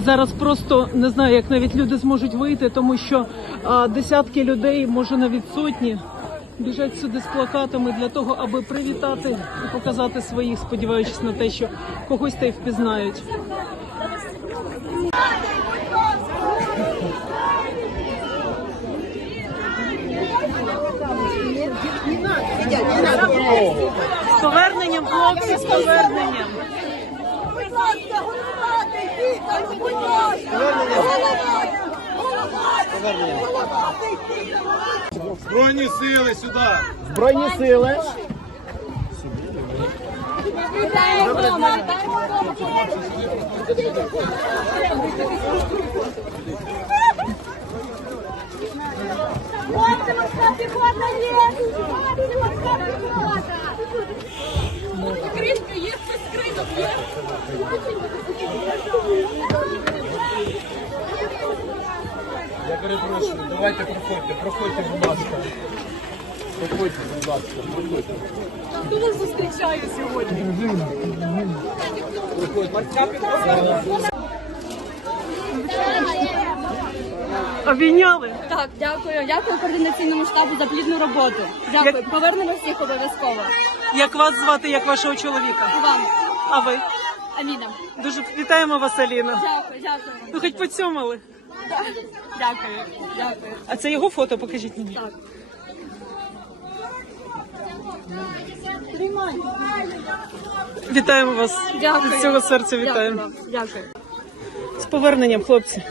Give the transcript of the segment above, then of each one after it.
І зараз просто не знаю, як навіть люди зможуть вийти, тому що а, десятки людей, може навіть сотні, біжать сюди з плакатами для того, аби привітати і показати своїх, сподіваючись на те, що когось та й впізнають. З поверненням, хлопці, з поверненням. Будь ласка, головати, Віктор, будь ласка! Головати! Головати! Головати, Віктор! Збройні сили сюди! Збройні сили. Вітаємо вдома! Вітаємо вдома! Піхота є! Морська піхота! Скринька є, хтось є? Я перепрошую, давайте проходьте, проходьте, будь ласка. Проходьте, будь ласка, проходьте. Хто вас зустрічає сьогодні? Обійняли. Так, дякую. Дякую координаційному штабу за плідну роботу. Дякую. Повернемо всіх обов'язково. Як вас звати, як вашого чоловіка? Іван, А ви? Аміна. Дуже вітаємо вас, Аліна. Дякую, дякую. Ви хоч поцьомали. Дякую. Дякую. А це його фото, покажіть мені. Так. Вітаємо вас. Дякую. Від цього серця вітаємо. Дякую. З поверненням, хлопці.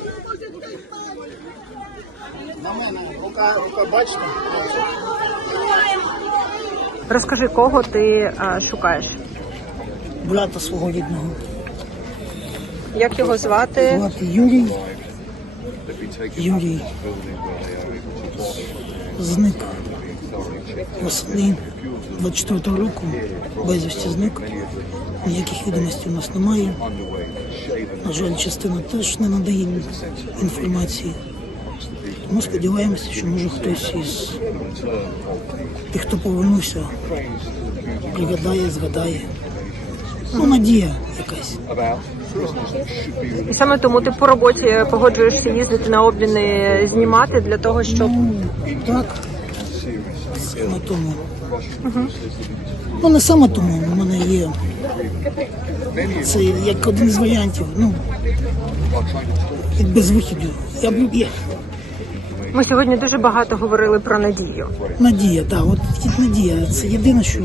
Рука, рука, бачите? Розкажи, кого ти а, шукаєш? Брата свого рідного. Як його звати? Звати Юрій. Юрій. Зник. Восени 24 року. Безвісті зник. Ніяких відомостей у нас немає. На жаль, частина теж не надає інформації. Тому сподіваємося, що може хтось із тих, хто повернувся, пригадає, згадає. Ну, надія якась. І саме тому ти по роботі погоджуєшся їздити на обміни, знімати для того, щоб Так. Саме тому. Ну, не саме тому, у мене є. Це як один із варіантів. Ну, як без виходу. Я б є. ми сьогодні дуже багато говорили про надію. Надія, так, от надія. Це єдине, що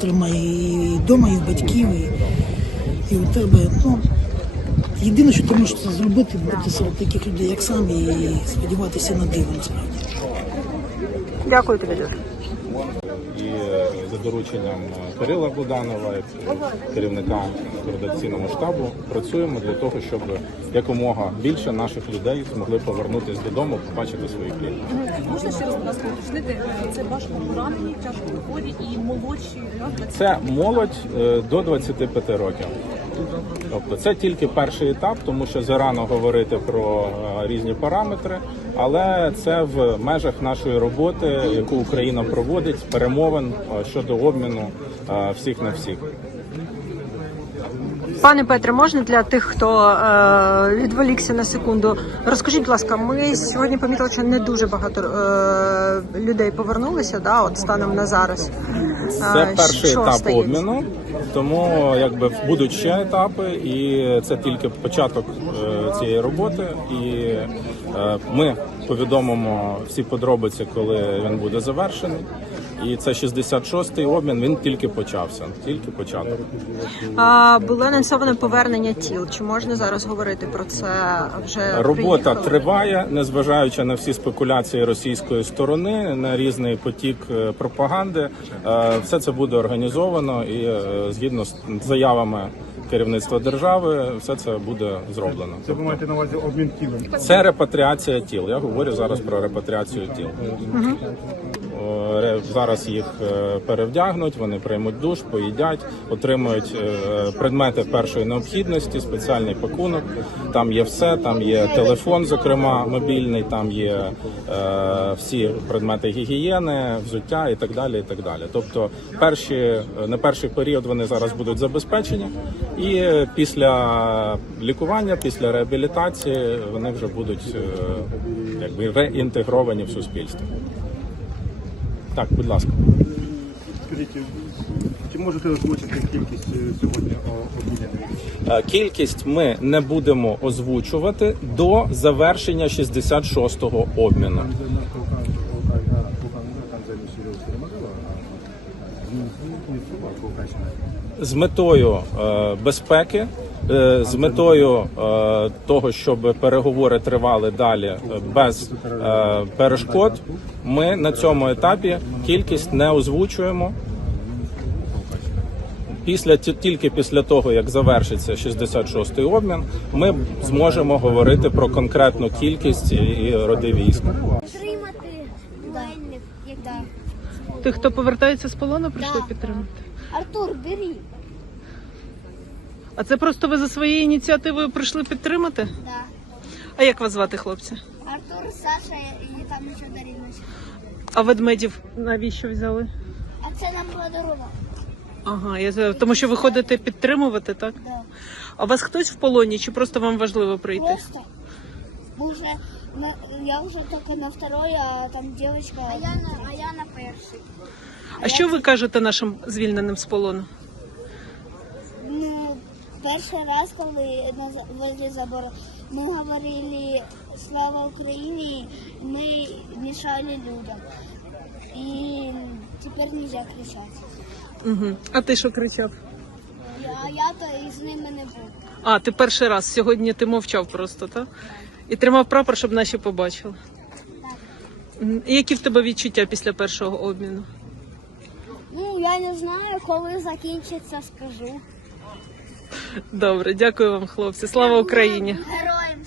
тримає і вдома, і в батьків, і, і у тебе. Ну, єдине, що ти можеш це зробити, бути серед таких людей, як сам, і сподіватися на диво насправді. Дякую тобі. І е, за дорученням е, Кирила Буданова, як керівника координаційного штабу, працюємо для того, щоб якомога більше наших людей змогли повернутися додому, побачити своїх рідних. Можна ще раз, будь ласка, уточнити, це важко поранені, тяжко хворі і молодші? Це молодь е, до 25 років. Тобто це тільки перший етап, тому що зарано говорити про е, різні параметри, але це в межах нашої роботи, яку Україна проводить, перемовин е, щодо обміну е, всіх на всіх. Пане Петре, можна для тих, хто е, відволікся на секунду, розкажіть, будь ласка, ми сьогодні помітили, що не дуже багато е, людей повернулися, да, от станом на зараз. Це Е, перший що етап стається? обміну, тому якби будуть ще етапи, і це тільки початок е, цієї роботи. І е, ми повідомимо всі подробиці, коли він буде завершений. І це 66-й обмін. Він тільки почався, тільки початок. А, було анонсовано повернення тіл. Чи можна зараз говорити про це вже Робота приїхали? триває, незважаючи на всі спекуляції російської сторони, на різний потік е, пропаганди. Е, Все це буде організовано і е, згідно з заявами керівництва держави, все це буде зроблено. Це ви маєте на увазі обмін тілом. Це репатріація тіл. Я говорю зараз про репатріацію тіл. ре- зараз їх е, перевдягнуть, вони приймуть душ, поїдять, отримують е, предмети першої необхідності, спеціальний пакунок. Там є все, там є телефон, зокрема мобільний, там є е, всі предмети гігієни, взуття і так далі. І так далі. Тобто, перші на перший період вони зараз будуть забезпечені, і після лікування, після реабілітації вони вже будуть якби реінтегровані в суспільство. Так, будь ласка. Скажіть, чи можете озвучити кількість е, сьогодні обміняних? Е, Кількість ми не будемо озвучувати до завершення 66-го обміну. З метою е, безпеки, е, з метою е, того, щоб переговори тривали далі без перешкод, ми на цьому етапі кількість не озвучуємо. Після тільки після того, як завершиться 66-й обмін, ми зможемо говорити про конкретну кількість і- роди військ. Як да. Тих, хто повертається з полону, прийшли Да. підтримати. Артур, бери. А це просто ви за своєю ініціативою прийшли підтримати? Да. А як вас звати, хлопці? Артур, Саша і там ще Дариночка. А ведмедів навіщо взяли? А це нам подарунок. Ага, я тому що ви ходите підтримувати, так? Да. А вас хтось в полоні, чи просто вам важливо прийти? Просто уже, мы, я уже только на второй, а там девочка. А я на, а я на перший. А що ви кажете нашим звільненим з полону? Ну, перший раз, коли на за- возле забора, мы говорили «Слава Украине», мы мешали людям. И теперь нельзя кричать. Угу. А ти що кричав? А я-то із ними не був. А, ти перший раз. Сьогодні ти мовчав просто, так? І тримав прапор, щоб наші побачили. І які в тебе відчуття після першого обміну? Ну, я не знаю, коли закінчиться, скажу. Добре, дякую вам, хлопці. Слава Україні! Героям